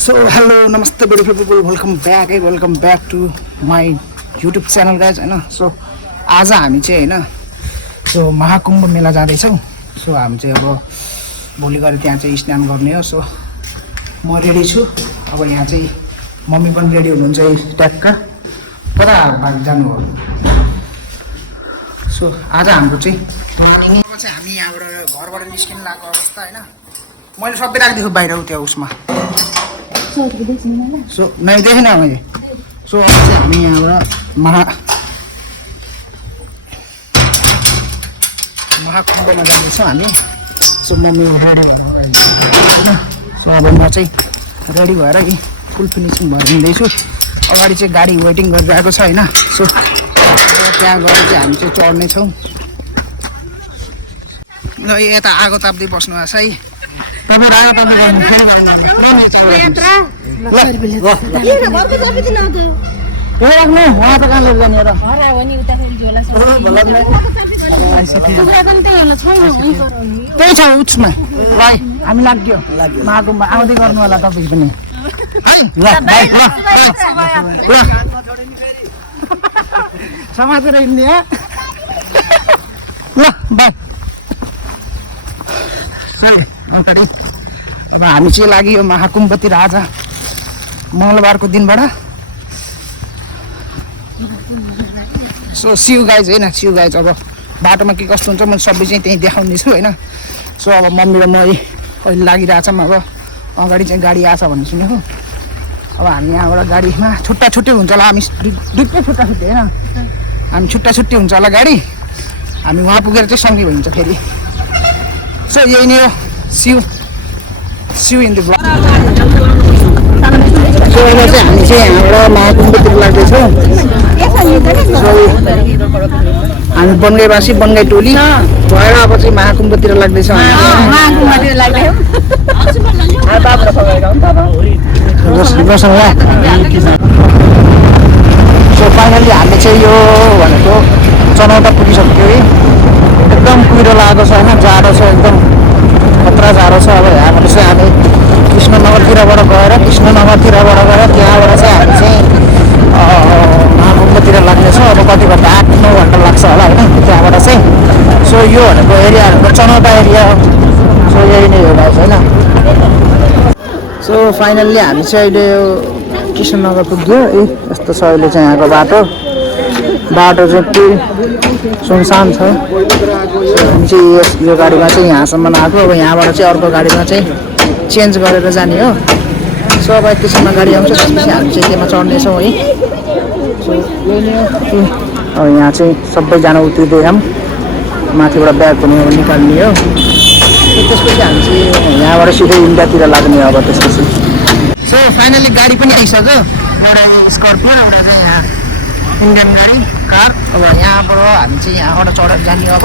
So hello, namaste beautiful people, welcome back to my YouTube channel guys हैन. So आज हामी चाहिँ हैन सो महाकुम्भ मेला जाँदैछौँ. सो हामी चाहिँ अब भोलि गएर त्यहाँ चाहिँ स्नान गर्ने हो. सो म रेडी छु. अब यहाँ चाहिँ मम्मी पनि रेडी हुनुहुन्छ ट्याक्क कता भाग जानु हो. सो आज हाम्रो चाहिँ हामी यहाँबाट घरबाट निस्किन लागेको अवस्था हैन. मैले सबै राखिदिएको बाहिर त्यो उसमा. सो नै देखेन मैले. सो अब चाहिँ हामी यहाँबाट महाकुम्भमा जाँदैछौँ हामी. सो मम्मी रेडी भएर सो अब म चाहिँ रेडी भएर यी फुल फिनिसिङ भएर हिँड्दैछु. अगाडि चाहिँ गाडी वेटिङ गरिरहेको छ होइन. सो त्यहाँ गएर चाहिँ हामी चाहिँ चढ्नेछौँ. ल यता आगो ताप्दै बस्नुहोस् है. तपाईँ आगो ताप्दै गर्नु फेरि राख्नु उहाँ त कहाँ लिएर जाने र त्यही छ उसमा भाइ हामी लाग्यो महाकुम्भ आउँदै गर्नु होला तपाईँ पनि है. ल समातेर हिँड्ने ल बाई सरी अगाडि. अब हामी चाहिँ लाग्यो महाकुम्भतिर आज मङ्गलबारको दिनबाट. सो सिउ गाइज होइन सिउ गाइज. अब बाटोमा के कस्तो हुन्छ म सबै चाहिँ त्यहीँ देखाउनेछु होइन. सो अब मम्मी र म अहिले लागिरहेछौँ. अब अगाडि चाहिँ गाडी आछ भन्ने सुनेको. अब हामी यहाँबाट गाडीमा छुट्टा छुट्टै हुन्छ होला. हामी दुइटै छुट्टा छुट्टै होइन हामी छुट्टा छुट्टै हुन्छ होला गाडी. हामी वहाँ पुगेर चाहिँ सँगै हुन्छ फेरि. सो यही नै हो सिउ इन द ब्लग. सो अब चाहिँ हामी चाहिँ यहाँबाट महाकुम्भतिर लाग्दैछौँ. हामी बनगाईवासी बनगाई टोली भएर अब चाहिँ महाकुम्भतिर लाग्दैछौँ. सो फाइनली हामी चाहिँ यो भनेको चनौटा पुगिसक्यो है. एकदम कुहिरो लागेको छ होइन. जाडो छ एकदम खतरा जाडो छ. अब यहाँबाट चाहिँ हामी कृष्णनगरतिरबाट गएर त्यहाँबाट चाहिँ हामी चाहिँ महाकुम्भतिर लाग्नेछौँ. अब कति घन्टा 8-9 घन्टा लाग्छ होला होइन त्यहाँबाट चाहिँ. सो यो भनेको एरिया भनेको चनौटा एरिया हो. सो यही नै हो गाइस होइन. सो फाइनल्ली हामी चाहिँ अहिले यो कृष्णनगर पुग्यो. यस्तो छ अहिले चाहिँ यहाँको बाटो चाहिँ पुरै सुनसान छ. हामी चाहिँ यो गाडीमा चाहिँ यहाँसम्म आएको. अब यहाँबाट चाहिँ अर्को गाडीमा चाहिँ चेन्ज गरेर जाने हो. सो अब एकैछिनमा गाडी आउँछ त्यसपछि हामी चाहिँ त्यसमा चढ्नेछौँ है. सो यही नै हो. अब यहाँ चाहिँ सबैजना उत्रिँदै आऊँ. माथिबाट ब्याग पनि अब निकाल्ने हो. त्यसपछि हामी चाहिँ यहाँबाट सिधै इन्डियातिर लाग्ने हो अब त्यसपछि. सो फाइनली गाडी पनि आइसक्यो. एउटा स्कर्पियो एउटा चाहिँ यहाँ इन्डियन गाडी कार. अब यहाँबाट हामी चाहिँ यहाँबाट चढेर जाने अब.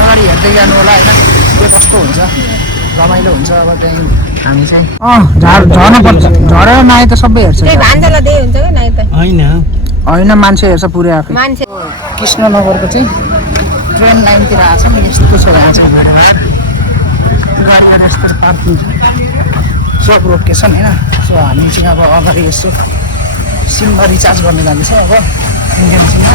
अगाडि हेर्दै जानु होला होइन के कस्तो हुन्छ रमाइलो हुन्छ. अब त्यहीँ हामी चाहिँ झर्नुपर्छ. झरेर नाइ त सबै हेर्छ होइन मान्छे हेर्छ पुरै आफै. कृष्णनगरको चाहिँ ट्रेन लाइनतिर आएको छ नि. यस्तो छ यहाँ चाहिँ भेटेर गाडीबाट यस्तो पार्किङ छ. सब लोकेसन होइन. सो हामी चाहिँ अब अगाडि यसो सिममा रिचार्ज गर्न जाँदैछ. अब इन्डियन सिममा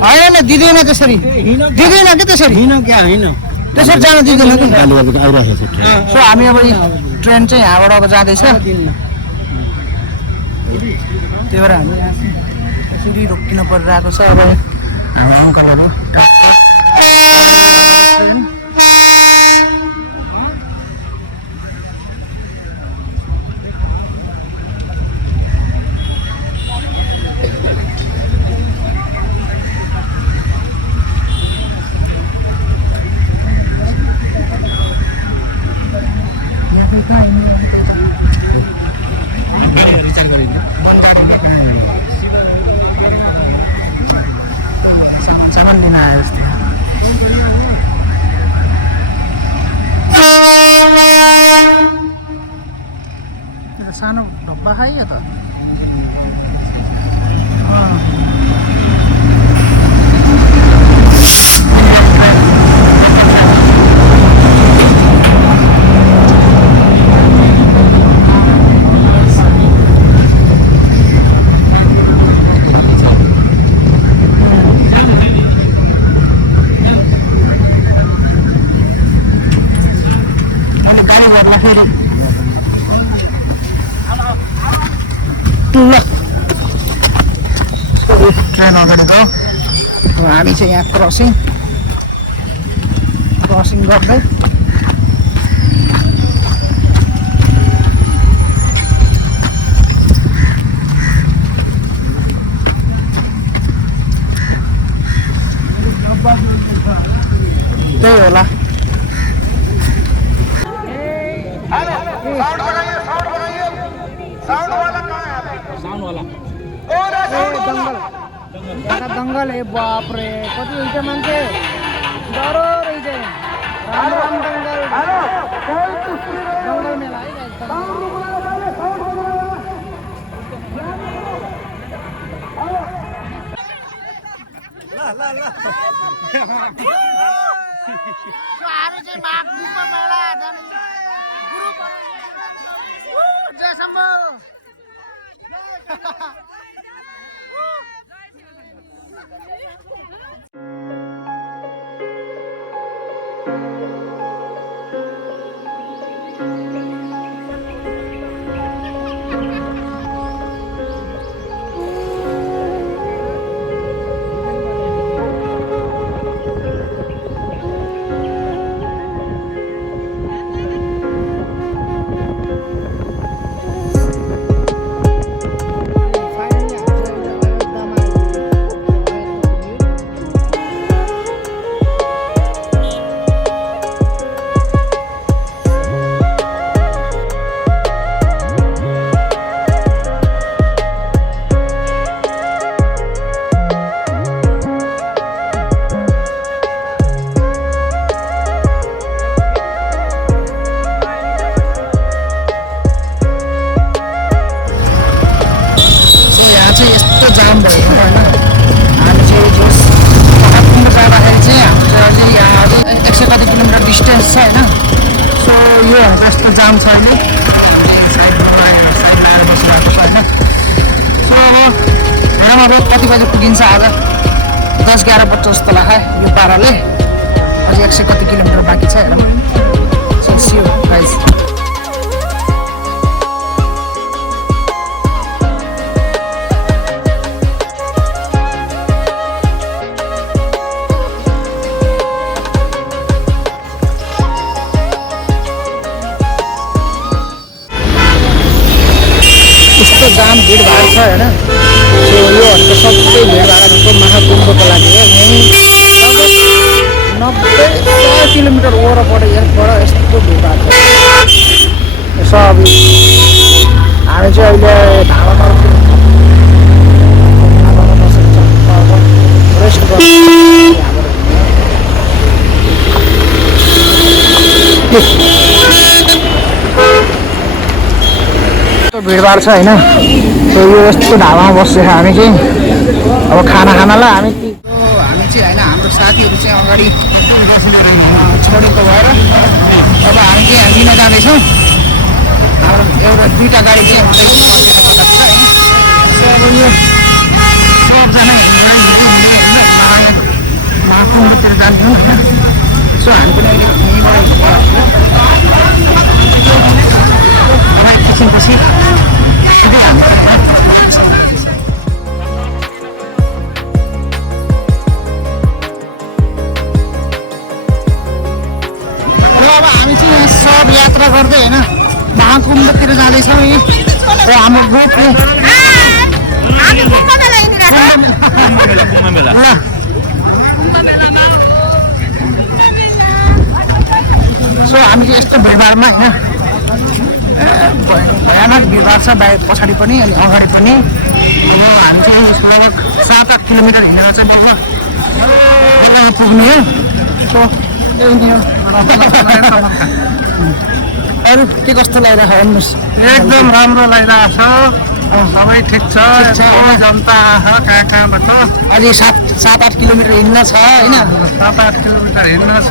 होइन दिँदैन त्यसरी दिँदैन कि त्यसरी त्यसरी जान दिँदैन कि. सो हामी अब ट्रेन चाहिँ यहाँबाट अब जाँदैछ. त्यही भएर हामी यसरी रोकिनु परिरहेको छ. अब हाम्रो अङ्कलहरू ट्रेन अगाडिको हामी चाहिँ यहाँ क्रसिङ गर्दै त्यही होला दंगल है बाप रे कति हुन्छ मान्छे डरो रहेछ राम राम दंगल मेला है हामी चाहिँ बाघपुङमा मेला जाने ग्रुप जयसम्भो जाम भएको होइन हामी चाहिँ जस काठमाडौँ जाँदाखेरि चाहिँ हाम्रो अझै यहाँ 100 कति किलोमिटर डिस्टेन्स छ होइन सो यो हाम्रो यस्तो जाम छ होइन साइडमा लाएर बसिरहेको छ होइन सो हेरौँ अब कति बजी पुगिन्छ आज 10-11 बज्छ जस्तो लाग्यो यो पाराले अझै 100 कति किलोमिटर बाँकी छ हेरौँ सो सी यू गाइस जाम भिडभाड छ होइन सो योहरूको सबै भिडभाडहरूको महाकुम्भको लागि हो यहीँ 90-100 किलोमिटर वरपर यसबाट यस्तो भिडभाड छ सब हामी चाहिँ अहिले ढाबामा बसेको छ रेस्ट भिडभाड छ होइन सो यो यस्तो ढाबामा बसेर हामी चाहिँ अब खाना खानालाई हामी चाहिँ होइन हाम्रो साथीहरू चाहिँ अगाडि छोडेको भएर अब हामी चाहिँ यहाँ लिन जाँदैछौँ हाम्रो एउटा 2टा गाडी चाहिँ हुन्छ कतातिर होइन सो अब यो सबजना महाकुम्भतिर जान्छौँ सो हामी पनि अहिले एकछिनपछि सिधै हामी अब हामी चाहिँ यहाँ सब यात्रा गर्दै होइन महाकुम्भतिर जाँदैछौँ यी र हाम्रो ग्रुपले सो हामी चाहिँ यस्तो भिडभाडमा होइन भयानक भिडभाड छ बाइक पछाडि पनि अनि अगाडि पनि हामी चाहिँ लगभग 7-8 किलोमिटर हिँडेर चाहिँ लगभग पुग्ने हो सो अरू के कस्तो लागिरहेको भन्नुहोस् एकदम राम्रो लागिरहेको छ सबै ठिक छ जनता कहाँ कहाँबाट अझै 7-8 किलोमिटर हिँड्न छ होइन 7-8 किलोमिटर हिँड्न छ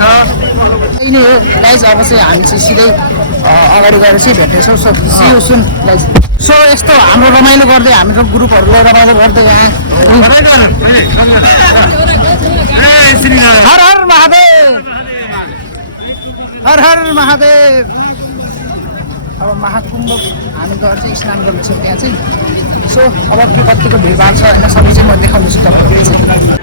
त्यही नै हो गाइज अब चाहिँ हामी चाहिँ सिधै अगाडि गएर चाहिँ भेट्नेछौँ सो सियु सुन गाइज सो यस्तो हाम्रो रमाइलो गर्दै हाम्रो ग्रुपहरूले रमाइलो गर्दै यहाँ हर हर महादेव हर हर महादेव अब महाकुम्भ हामी गएर चाहिँ स्नान गर्दैछौँ त्यहाँ चाहिँ सो अब के कतिको भिडभाड छ होइन सबै चाहिँ म देखाउँदैछु तपाईँलाई।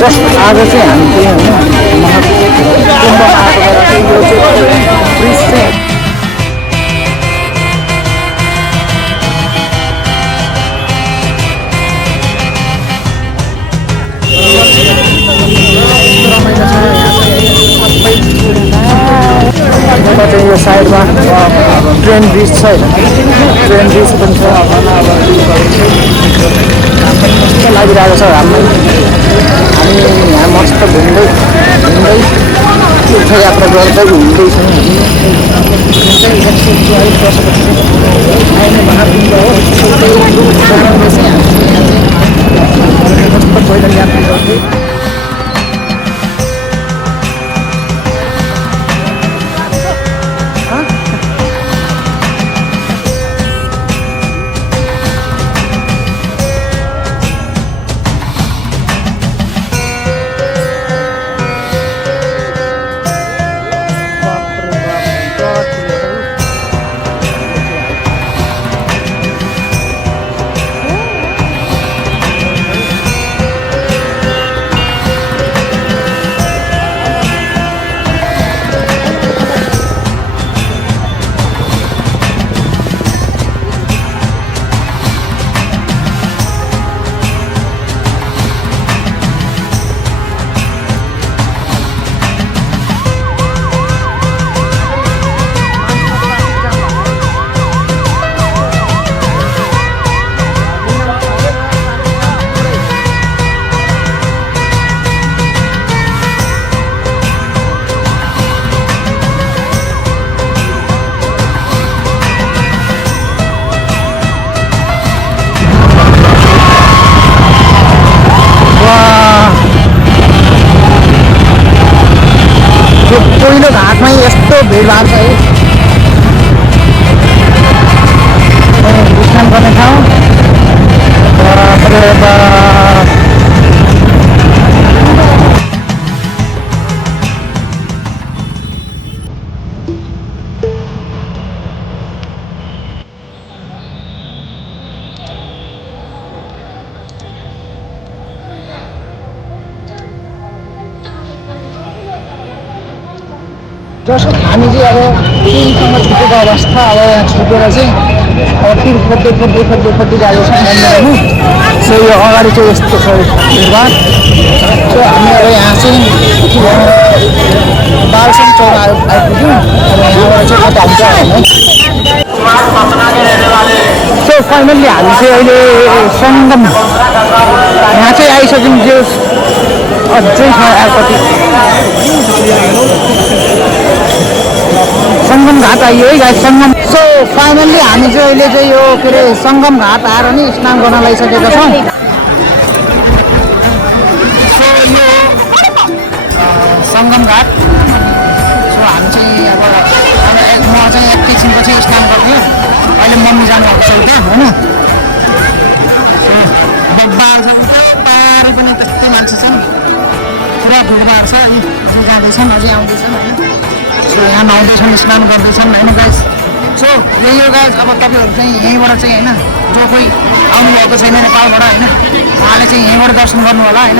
जस्ट आज चाहिँ हामी चाहिँ होइन महाकुम्भमा आएको बेला चाहिँ यो चाहिँ ब्रिज चाहिँ यो साइडमा ट्रेन ब्रिज छ होइन ट्रेन ब्रिज पनि छ कस्तो लागिरहेको छ हामीलाई हामी यहाँ मस्त घुम्दै तीर्थयात्रा गर्दै घुम्दैछौँ अलिक वर्षपछि आउने महाकुम्भ हो कारणले चाहिँ हामी कस्तो पैदल यात्रा गर्दै पहिलो घाटमै यस्तो भिडभाड छ है स्नान गर्ने ठाउँ जस्ट हामी चाहिँ अब टिमसँग छुटेको अवस्था अब यहाँ छुटेर चाहिँ अब टिम खोज्दै गएको छ मन्दिरमा सो यो अगाडि चाहिँ यस्तो छ भिडभाड सो हामी अब यहाँ चाहिँ बालसन चौर आइपुग्यौँ अब यहाँबाट चाहिँ कता हुन्छ होइन सो फाइनल्ली हामी चाहिँ अहिले सङ्गम यहाँ चाहिँ आइसक्यौँ जो अझै छ कति सङ्गम घाट आइयो है गाइस सङ्गम सो फाइनल्ली हामी चाहिँ अहिले चाहिँ यो के अरे सङ्गम घाट आएर नि स्नान गर्न लागिसकेका छौँ सो यो सङ्गम घाट सो हामी चाहिँ अब म चाहिँ एकैछिनपछि स्नान गर्थ्यो अहिले मम्मी जानुभएको छ उता होइन बब्बाहरू छ उता पारै पनि त्यस्तै मान्छे छन् पुरा भिडभाड छ अझै जाँदैछन् अझै आउँदैछन् होइन सो यहाँ आउँदैछन् स्नान गर्दैछन् होइन गाइस सो यही हो गाइस अब तपाईँहरू चाहिँ यहीँबाट चाहिँ होइन जो कोही आउनुभएको छैन नेपालबाट होइन उहाँले चाहिँ यहीँबाट दर्शन गर्नु होला होइन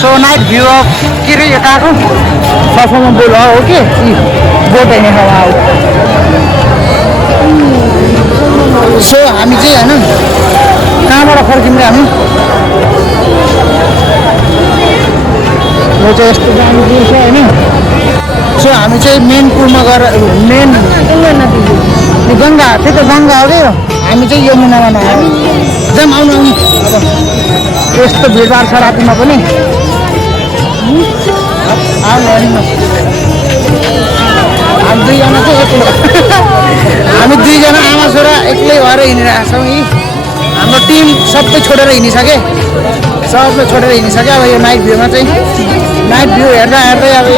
सो नाइट भ्यू अफ के अरे यो कहाँको सफामा बोल हो कि बोट होइन हो सो हामी चाहिँ होइन कहाँबाट फर्किँदै हामी यो चाहिँ यस्तो जानु छ होइन सो हामी चाहिँ मेन पुलमा गएर मेन गङ्गा त्यही त गङ्गा हो कि हामी चाहिँ यमुनामा नआयो जाम आउनु अब यस्तो भिडभाड छ रातिमा पनि हामी दुईजना चाहिँ एक्लै हामी दुईजना आमा छोरा एक्लै भएर हिँडिरहेको छौँ यी हाम्रो टिम सबै छोडेर हिँडिसके सबले छोडेर हिँडिसक्यो अब यो नाइट भ्यूमा चाहिँ नाइट भ्यू हेर्दा हेर्दै अब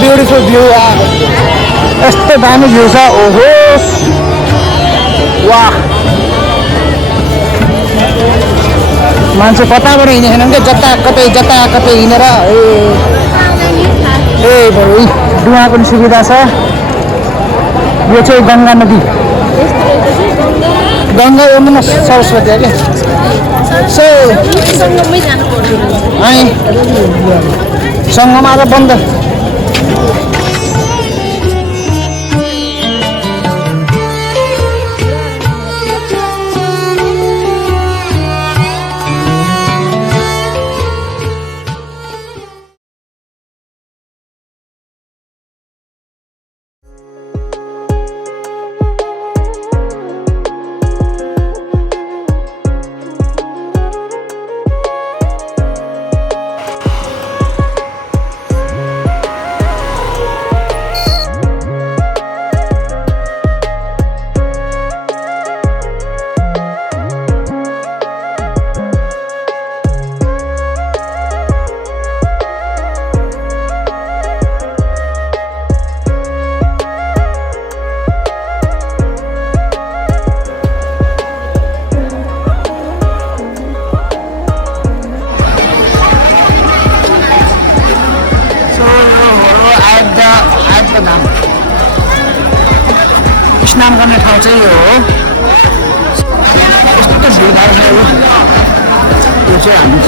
ब्युटिफुल भ्यू यस्तो दामी भ्यू छ ओहो वाह मान्छे कताबाट हिँडेन क्या जता कतै हिँडेर ए बरु डुवा पनि सुविधा छ यो चाहिँ गङ्गा नदी गङ्गा यमुना सरस्वती क्या सङ्गममा त बन्द स्नान गर्ने ठाउँ चाहिँ यो हो यस्तो भिडभाड छ यो चाहिँ हामी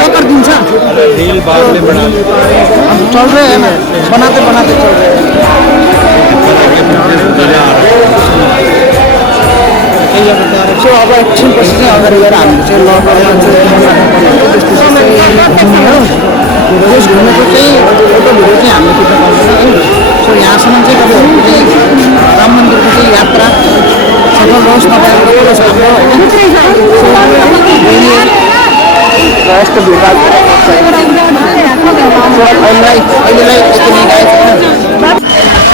लेकर दिन्छ चल रहे हैं ना बनाते बनाते चल रहे हैं सो अब एकछिनपछि चाहिँ अगाडि गएर हामीले चाहिँ त्यस घुमेको चाहिँ एउटा भिडियो चाहिँ हामीले खिच्न पाउँदैन है सो यहाँसम्म चाहिँ तपाईँहरूको चाहिँ राम मन्दिरको चाहिँ यात्रा सफल रहोस् तपाईँहरूको यस्तो भिडभाड अहिलेलाई यति नै गाएको छैन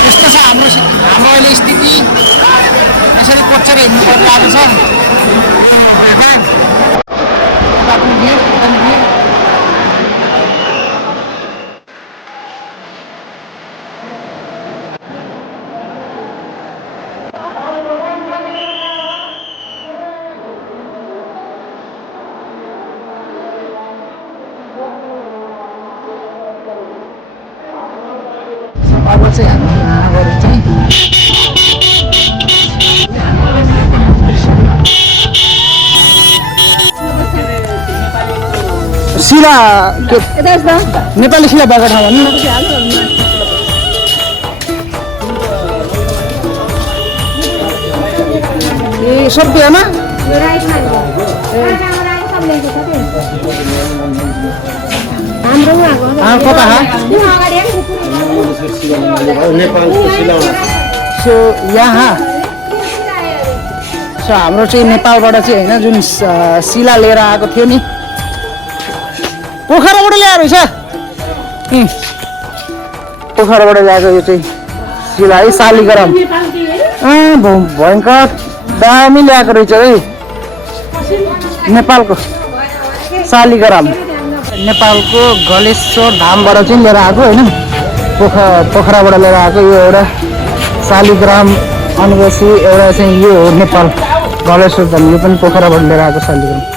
यस्तो छ हाम्रो अहिले स्थिति यसरी कोचेर हिँड्नु परिरहेको छ अब चाहिँ हामी यहाँबाट चाहिँ शिला के नेपाली शिला भएको ठाउँ भन्नु ए सब्जीमा सो यहाँ सो हाम्रो चाहिँ नेपालबाट चाहिँ होइन जुन शिला लिएर आएको थियो नि पोखराबाट ल्याएर रहेछ पोखराबाट ल्याएको यो चाहिँ शिला है शालिग्राम भयङ्कर दामी ल्याएको रहेछ है नेपालको शालिग्राम नेपालको गलेश्वर धामबाट चाहिँ लिएर आएको होइन पोखराबाट लिएर आएको यो एउटा शालिग्राम अनिवासी एउटा चाहिँ यो हो नेपाल गलेश्वर धाम यो पनि पोखराबाट लिएर आएको शालिग्राम